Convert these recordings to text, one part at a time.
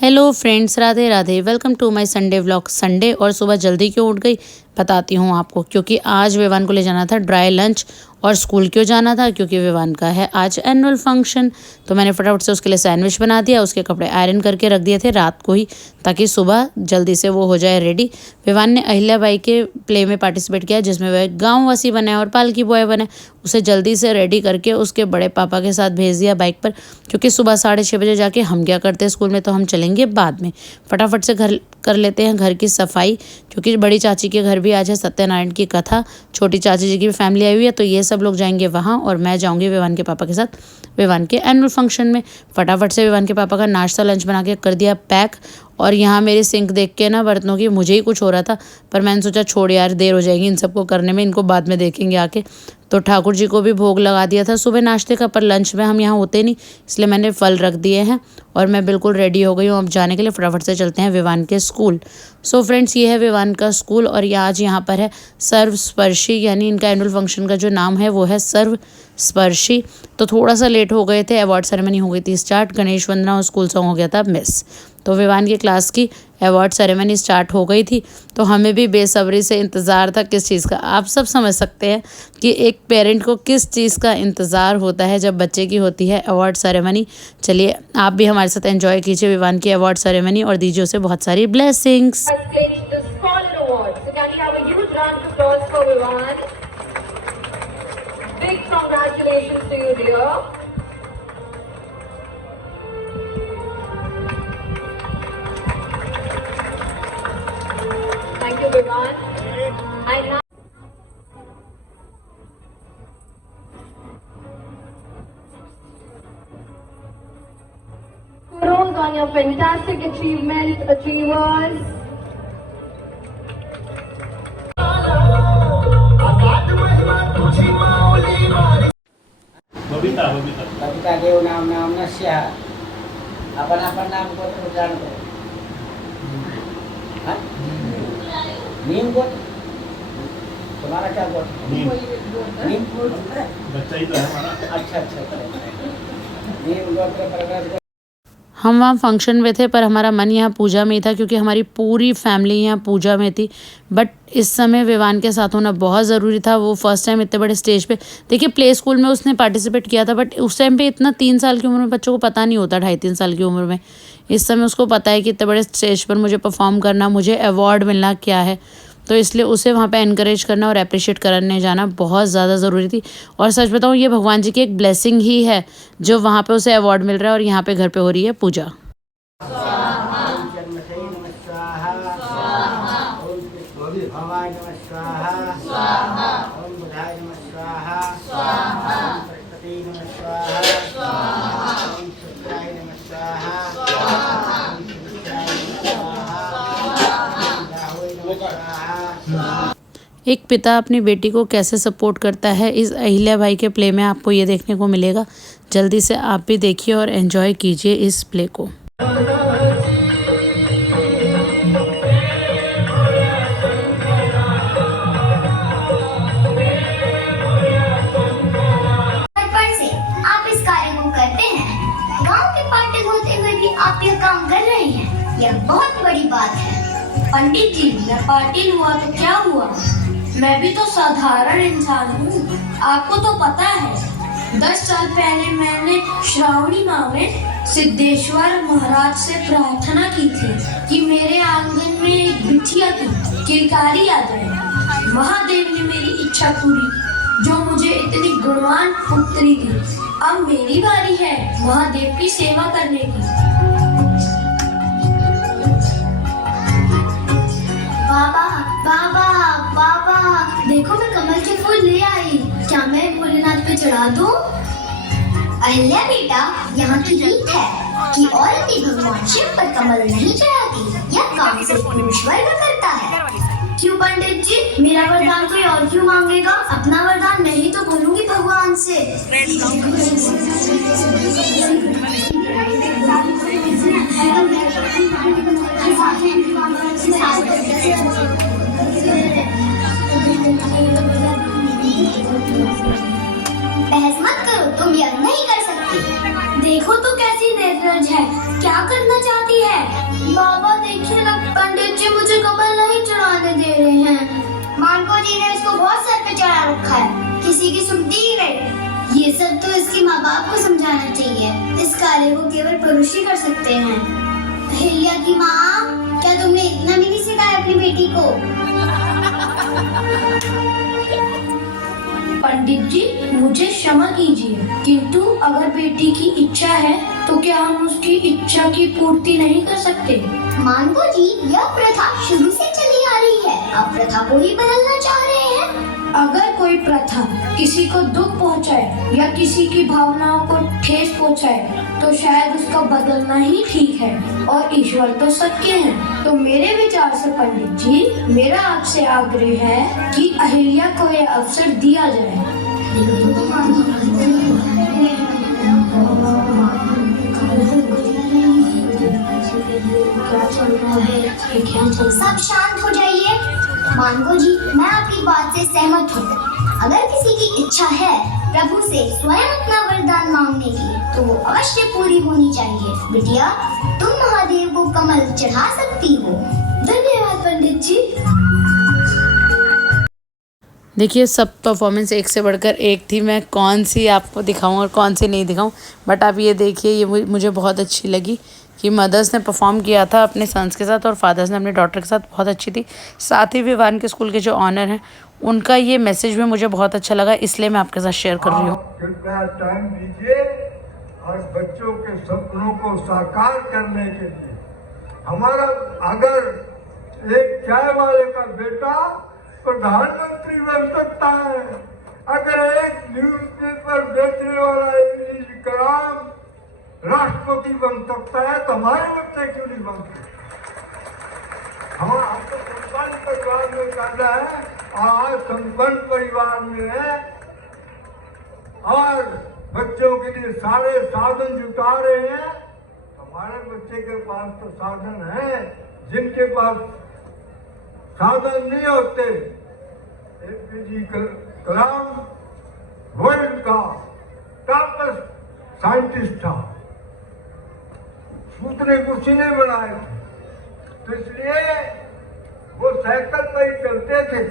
Hello friends, Radhe Radhe. Welcome to my Sunday vlog. Sunday और सुबह जल्दी क्यों उठ गई बताती हूँ आपको। क्योंकि आज विवान को ले जाना था ड्राई लंच। और स्कूल क्यों जाना था? क्योंकि विवान का है आज एनुअल फंक्शन। तो मैंने फटाफट से उसके लिए सैंडविच बना दिया, उसके कपड़े आयरन करके रख दिए थे रात को ही, ताकि सुबह जल्दी से वो हो जाए रेडी। विवान ने अहिल्याबाई के प्ले में पार्टिसिपेट किया, जिसमें वह गाँववासी बने और पालकी बॉय बने। उसे जल्दी से रेडी करके उसके बड़े पापा के साथ भेज दिया बाइक पर, क्योंकि सुबह 6:30 बजे जाके हम क्या करते हैं स्कूल में, तो हम चलेंगे बाद में। फटाफट से घर कर लेते हैं घर की सफाई, क्योंकि बड़ी चाची के घर भी आज है सत्यनारायण की कथा। छोटी चाची जी की भी फैमिली आई हुई है, तो ये सब लोग जाएंगे वहाँ और मैं जाऊँगी विवान के पापा के साथ विवान के एनुअल फंक्शन में। फटाफट से विवान के पापा का नाश्ता लंच बना के कर दिया पैक। और यहाँ मेरी सिंक देख के ना बर्तनों की मुझे ही कुछ हो रहा था, पर मैंने सोचा छोड़ यार, देर हो जाएगी इन सबको करने में, इनको बाद में देखेंगे आके। तो ठाकुर जी को भी भोग लगा दिया था सुबह नाश्ते का, पर लंच में हम यहाँ होते नहीं, इसलिए मैंने फल रख दिए हैं। और मैं बिल्कुल रेडी हो गई हूँ अब जाने के लिए। फटाफट से चलते हैं विवान के स्कूल। सो फ्रेंड्स, ये है विवान का स्कूल और ये आज यहाँ पर है सर्वस्पर्शी, यानी इनका एनुअल फंक्शन का जो नाम है वो है सर्वस्पर्शी। तो थोड़ा सा लेट हो गए थे, अवार्ड सेरेमनी हो गई थी स्टार्ट, गणेश वंदना और स्कूल सॉन्ग हो गया था मिस। तो विवान की क्लास की अवार्ड सेरेमनी स्टार्ट हो गई थी, तो हमें भी बेसब्री से इंतज़ार था किस चीज़ का। आप सब समझ सकते हैं कि एक पेरेंट को किस चीज़ का इंतज़ार होता है जब बच्चे की होती है अवार्ड सेरेमनी। चलिए आप भी हमारे साथ एंजॉय कीजिए विवान की अवार्ड सेरेमनी और दीजिए उसे बहुत सारी blessings. Thank you, Vivan. And now kudos on your fantastic achievements, achievers. Babita Dev नाम नस्य अपन नाम गोत्र जान दो। नीम गोत्र तुम्हारा क्या गोत्र? नीम बच्चा ही तो है हमारा। अच्छा नीम गोत्र प्रगत। हम वहाँ फंक्शन में थे, पर हमारा मन यहाँ पूजा में ही था, क्योंकि हमारी पूरी फैमिली यहाँ पूजा में थी। बट इस समय विवान के साथ होना बहुत ज़रूरी था। वो फर्स्ट टाइम इतने बड़े स्टेज पे, देखिए प्ले स्कूल में उसने पार्टिसिपेट किया था, बट उस टाइम पे इतना 3 साल की उम्र में बच्चों को पता नहीं होता, 2.5-3 साल की उम्र में। इस समय उसको पता है कि इतने बड़े स्टेज पर मुझे परफॉर्म करना, मुझे अवार्ड मिलना क्या है। तो इसलिए उसे वहाँ पे एनकरेज करना और अप्रिशिएट करने जाना बहुत ज़्यादा ज़रूरी थी। और सच बताऊँ, ये भगवान जी की एक ब्लेसिंग ही है जो वहाँ पे उसे अवार्ड मिल रहा है और यहाँ पे घर पे हो रही है पूजा। एक पिता अपनी बेटी को कैसे सपोर्ट करता है, इस अहिल्याबाई के प्ले में आपको ये देखने को मिलेगा। जल्दी से आप भी देखिए और एंजॉय कीजिए इस प्ले को। बचपन से आप इस कार्य को करते हैं, गांव के पाटिल होते हुए भी आप यह काम कर रहे हैं, यह बहुत बड़ी बात है। पंडित जी, मैं पाटिल हुआ तो क्या हुआ, मैं भी तो साधारण इंसान हूँ। आपको तो पता है 10 साल पहले मैंने श्रावणी माह में सिद्धेश्वर महाराज से प्रार्थना की थी कि मेरे आंगन में एक बिटिया की किलकारी आ जाए। महादेव ने मेरी इच्छा पूरी, जो मुझे इतनी गुणवान पुत्री दी। अब मेरी बारी है महादेव की सेवा करने की। बाबा बाबा बाबा, देखो मैं कमल के फूल ले आई, क्या मैं भोलेनाथ पे चढ़ा दूं? अहिल्या बेटा, यहाँ की रीत है कि औरत ही भगवान शिव पर कमल नहीं चढ़ाती, यह काम सिर्फ पुरुष वर्ग करता है। क्यों पंडित जी, मेरा वरदान कोई और क्यों मांगेगा? अपना वरदान नहीं तो बोलूंगी भगवान से। बहस मत करो, तुम यह नहीं कर सकती। देखो तो कैसी निर्लज है, क्या करना चाहती है। सब तो इसके माँ बाप को समझाना चाहिए। इस कार्य को केवल पुरुष ही कर सकते हैं। अहिल्या की माँ, क्या तुमने इतना भी नहीं सिखाया अपनी बेटी को? पंडित जी, मुझे क्षमा कीजिए, किंतु अगर बेटी की इच्छा है तो क्या हम उसकी इच्छा की पूर्ति नहीं कर सकते? मानगो जी, यह प्रथा शुरू से चली आ रही है। आप प्रथा को ही बदलना चाह रहे हैं? अगर कोई प्रथा किसी को दुख पहुंचाए या किसी की भावनाओं को ठेस पहुंचाए तो शायद उसका बदलना ही ठीक है, और ईश्वर तो सबके हैं। तो मेरे विचार से पंडित जी, मेरा आपसे आग्रह है कि अहिल्या को यह अवसर दिया जाए। सब शांत हो जाइए। मानगो जी, मैं आपकी बात से सहमत हूँ। अगर किसी की इच्छा है प्रभु से स्वयं अपना वरदान मांगने की, तो वो अवश्य पूरी होनी चाहिए। बिटिया, तुम महादेव को कमल चढ़ा सकती हो। धन्यवाद पंडित जी। देखिए, सब परफॉर्मेंस एक से बढ़कर एक थी। मैं कौन सी आपको दिखाऊं और कौन सी नहीं दिखाऊं, बट आप ये देखिए, ये मुझे बहुत अच्छी लगी कि मदर्स ने परफॉर्म किया था अपने सन्स के साथ और फादर्स ने अपने डॉटर के साथ। बहुत अच्छी थी। साथ ही विवान के स्कूल के जो ऑनर हैं, उनका ये मैसेज भी मुझे बहुत अच्छा लगा, इसलिए मैं आपके साथ शेयर कर रही हूँ। कृपया टाइम दीजिए और बच्चों के सपनों को साकार करने के लिए। हमारा अगर एक चाय वाले का बेटा प्रधानमंत्री बन सकता है, अगर एक न्यूज़पेपर बेचने वाला इंग्लिश कलाम राष्ट्रपति बन सकता है, तो हमारे बच्चे क्यों नहीं बन सकते? हमको संपन्न परिवार में करना है, और संपन्न परिवार में है, और बच्चों के लिए सारे साधन जुटा रहे हैं। हमारे बच्चे के पास तो साधन है, जिनके पास साधन नहीं होते। APJ कलाम वर्ल्ड का टॉपेस्ट साइंटिस्ट था, उसने कुछ नहीं बनाया, तो इसलिए वो साइकिल पर ही चलते थे।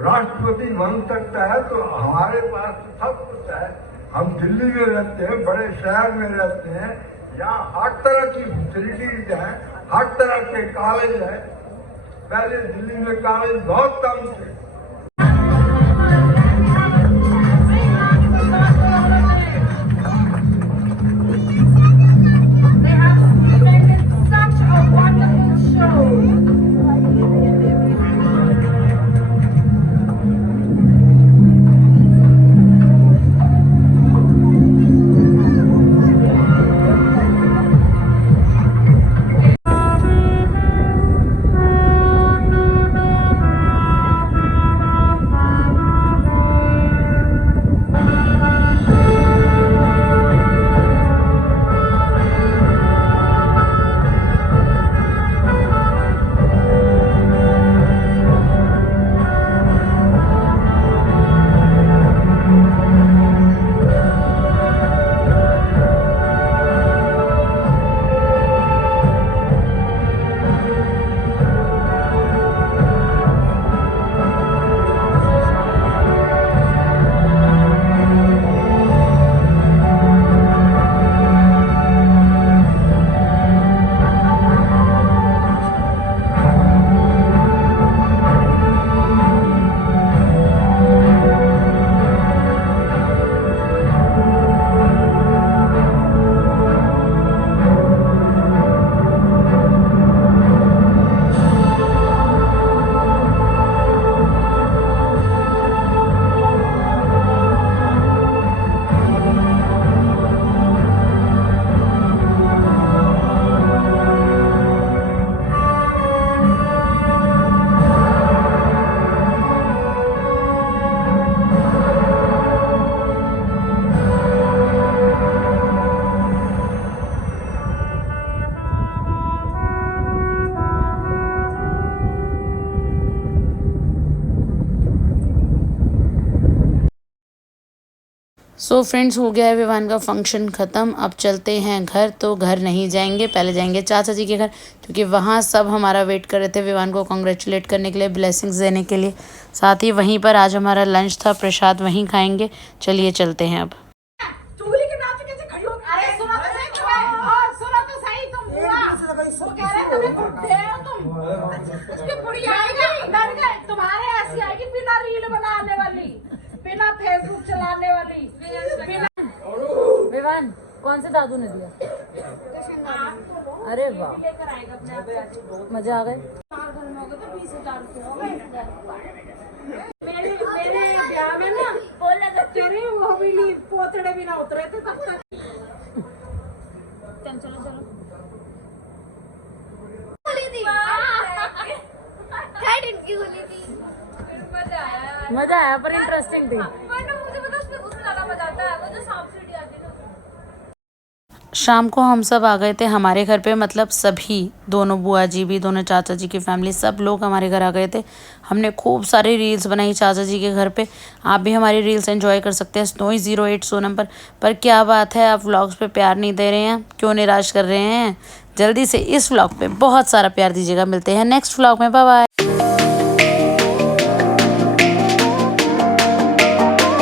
राष्ट्रपति बन सकता है तो हमारे पास तो सब कुछ है। हम दिल्ली में रहते हैं, बड़े शहर में रहते हैं, यहाँ हर तरह की फैसिलिटीज है, हर तरह के कॉलेज है। पहले दिल्ली में कॉलेज बहुत कम थे। सो फ्रेंड्स, हो गया है विवान का फंक्शन ख़त्म। अब चलते हैं घर। तो घर नहीं जाएंगे, पहले जाएंगे चाचा जी के घर, क्योंकि वहाँ सब हमारा वेट कर रहे थे विवान को कॉन्ग्रेचुलेट करने के लिए, ब्लेसिंग्स देने के लिए। साथ ही वहीं पर आज हमारा लंच था, प्रसाद वहीं खाएंगे। चलिए चलते हैं अब। बिना फेसबुक चलाने वाली विवान कौन से दादू ने दिया? अरे वाह, मजा आ गए। मेरे ब्याह में ना तेरे वो भी नहीं, पोतड़े भी ना उतरे थे तब तक। चलो मजा आया पर इंटरेस्टिंग थी। शाम को हम सब आ गए थे हमारे घर पे, मतलब सभी, दोनों बुआ जी भी, दोनों चाचा जी की फैमिली, सब लोग हमारे घर आ गए थे। हमने खूब सारी रील्स बनाई चाचा जी के घर पे। आप भी हमारी रील्स एंजॉय कर सकते हैं Snowy08 सोनम पर क्या बात है, आप व्लॉग्स पे प्यार नहीं दे रहे हैं, क्यों निराश कर रहे हैं? जल्दी से इस व्लॉग पे बहुत सारा प्यार दीजिएगा। मिलते हैं नेक्स्ट व्लॉग में, बाय बाय।